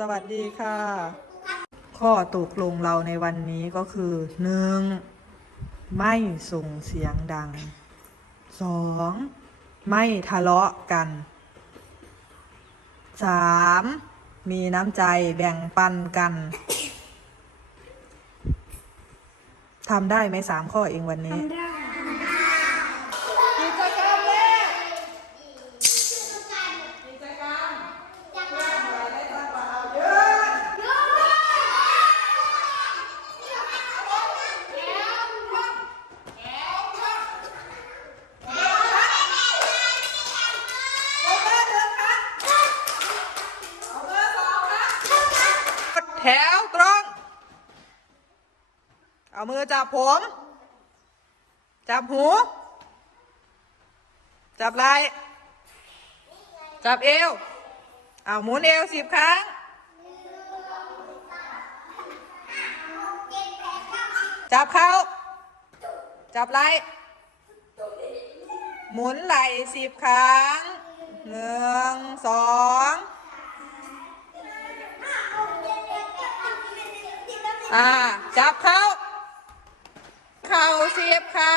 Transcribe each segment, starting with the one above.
สวัสดีค่ะ ข้อตกลงเราในวันนี้ก็คือหนึ่งไม่ส่งเสียงดังสองไม่ทะเลาะกันสามมีน้ำใจแบ่งปันกันทำได้ไหมสามข้อเองวันนี้ ทำได้ามือจับผม จับหู จับไหล่จับเอว เอาหมุนเอวสิบครั้งจับเขาจับไหล่หมุนไหล่สิบครั้งหนึ่งสองอ่า จับเขา เข่าเสียบขา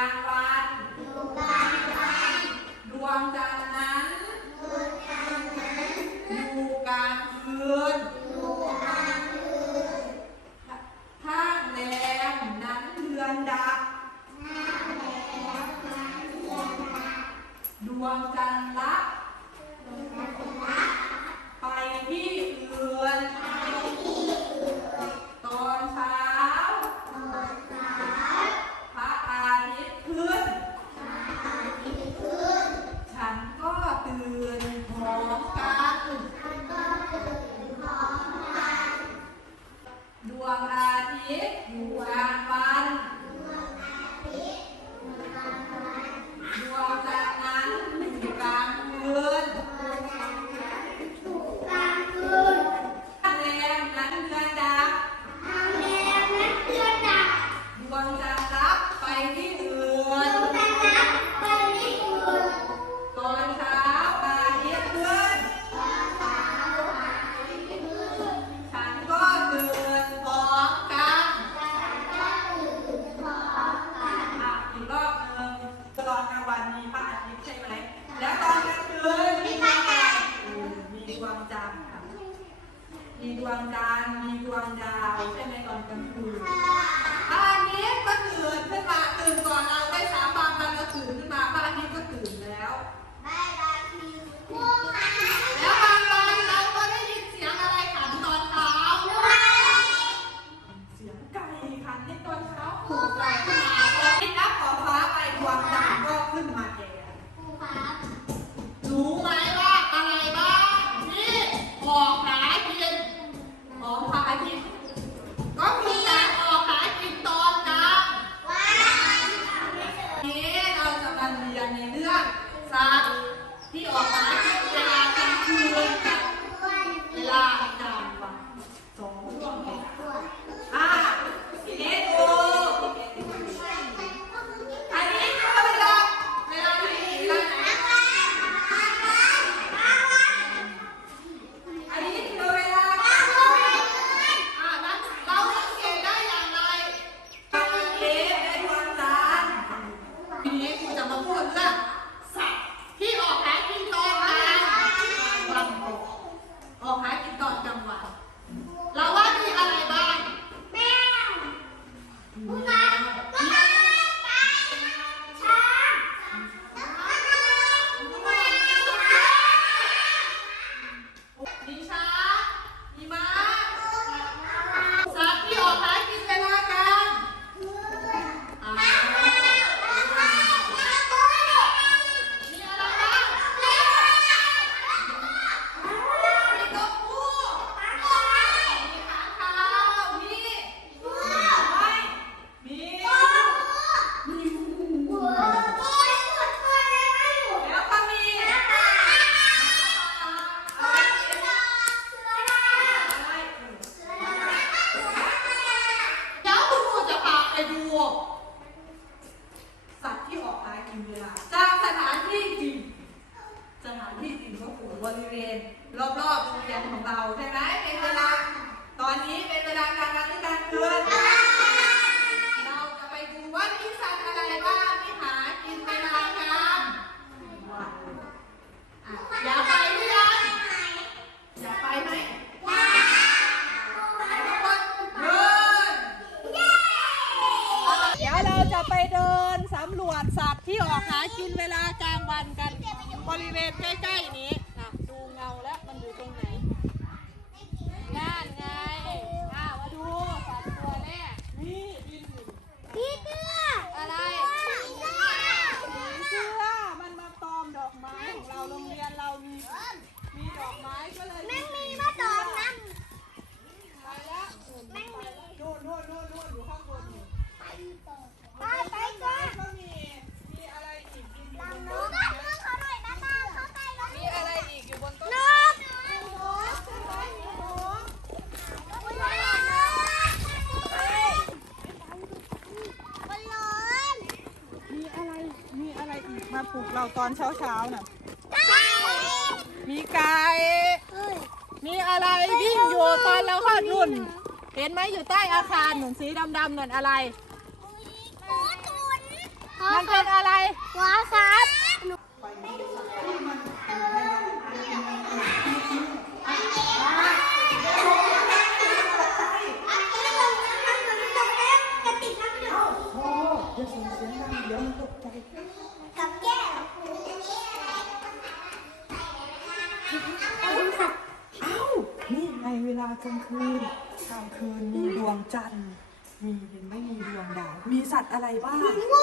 San 读完 la, la. ตอนเช้าเช้าน่ะ มีไก่ มีอะไรวิ่งอยู่ตอนเราเข้านุ่น เห็นไหมอยู่ใต้อาคารหนุนสีดำๆนั่นอะไร มันเป็นอะไร ว้าครั ลากลางคืนกลางคืนมีดวงจันทร์ มีหรือไม่มีดวงดาว มีสัตว์อะไรบ้าง งู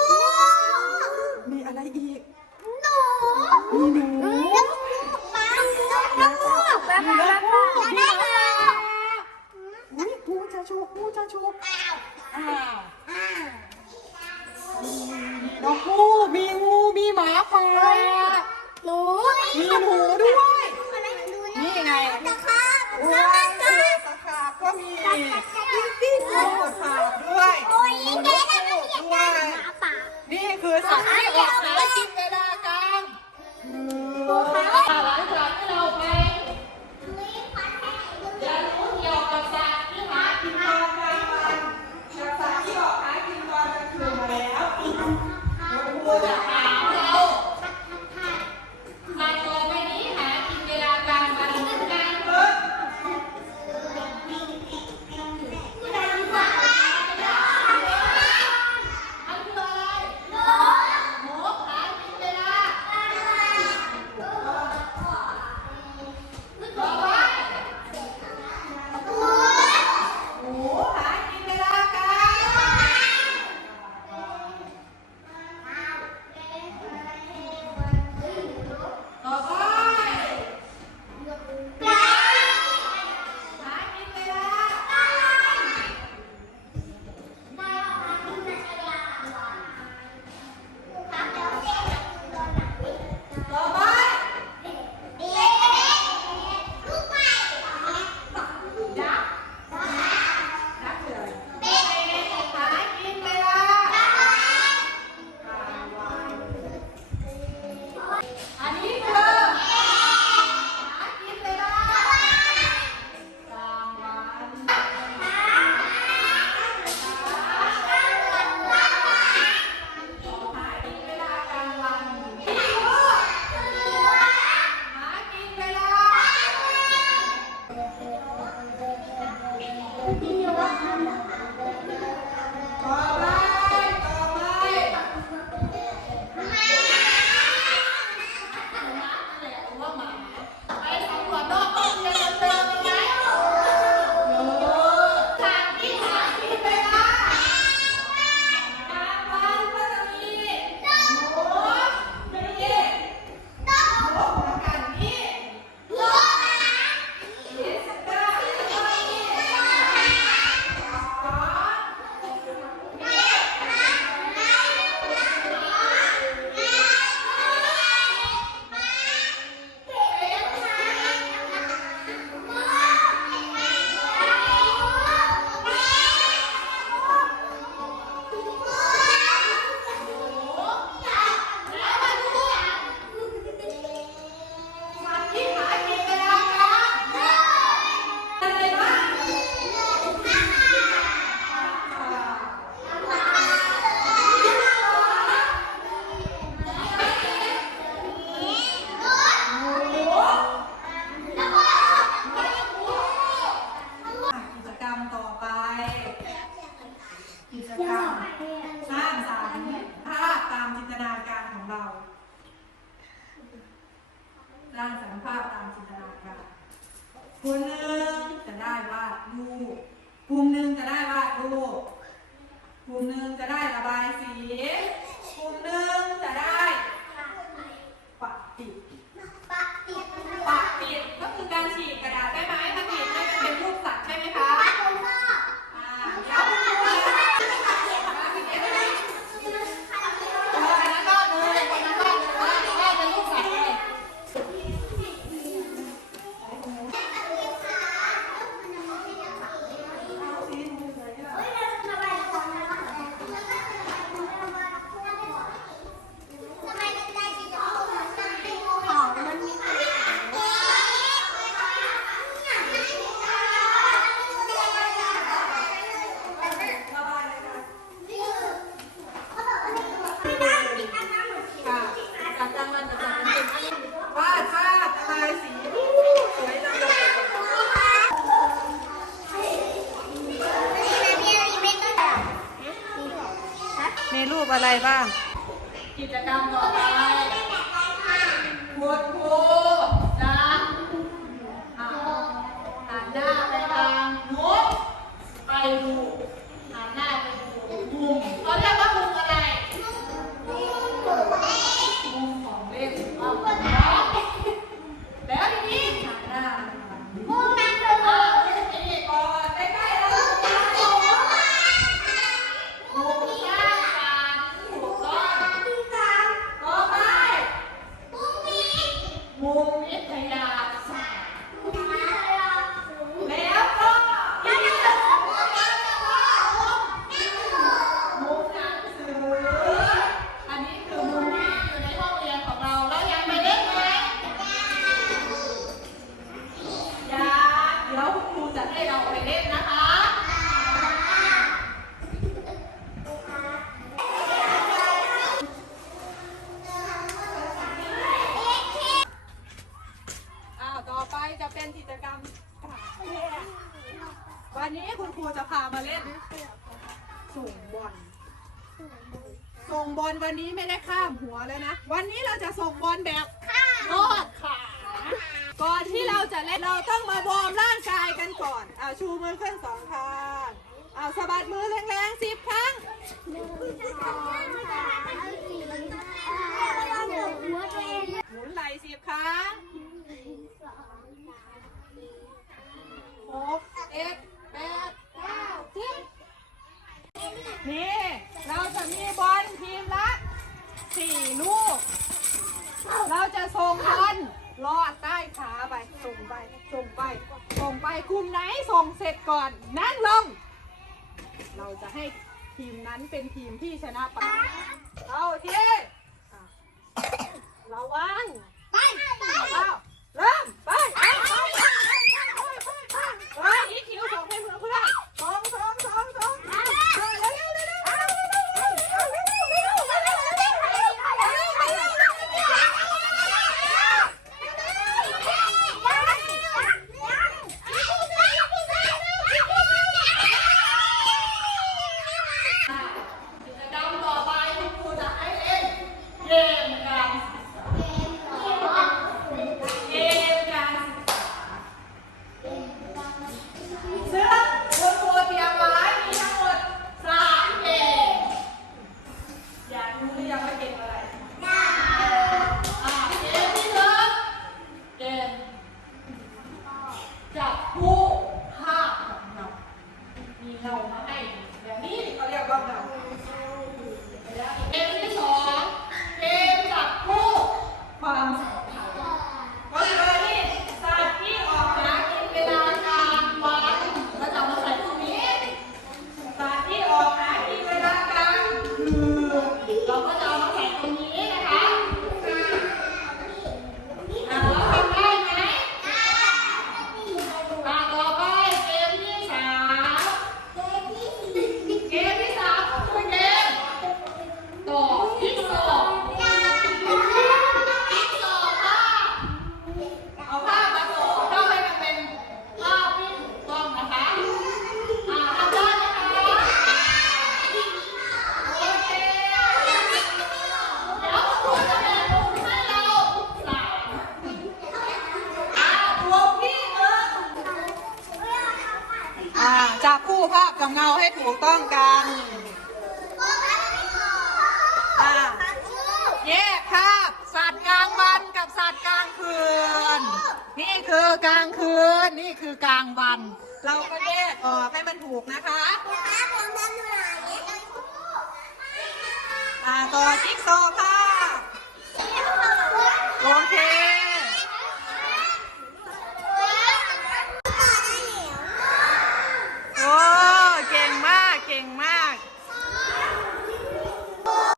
กลุ่มหนึ่งจะได้ระบายสี สิบครั้งหมุนไหล่สิบครั้งหกเอ็ดแปดเก้าสิบนี่ เราจะมีบอลทีมละสี่ลูก เราจะส่งบอลลอดใต้ขาไป ส่งไป ส่งไป ส่งไปคุมไหนส่งเสร็จก่อน นั่งลง เราจะให้ทีมนั้นเป็นทีมที่ชนะไปเอาที อ่าจับคู่ภาพกับเงาให้ถูกต้องกันแยกภาพสัตว์กลางวันกับสัตว์กลางคืน นี่คือกลางคืน นี่คือกลางวัน เราก็แยกออกให้มันถูกนะคะอ่าต่อจิ๊กซอค่ภาพโอเค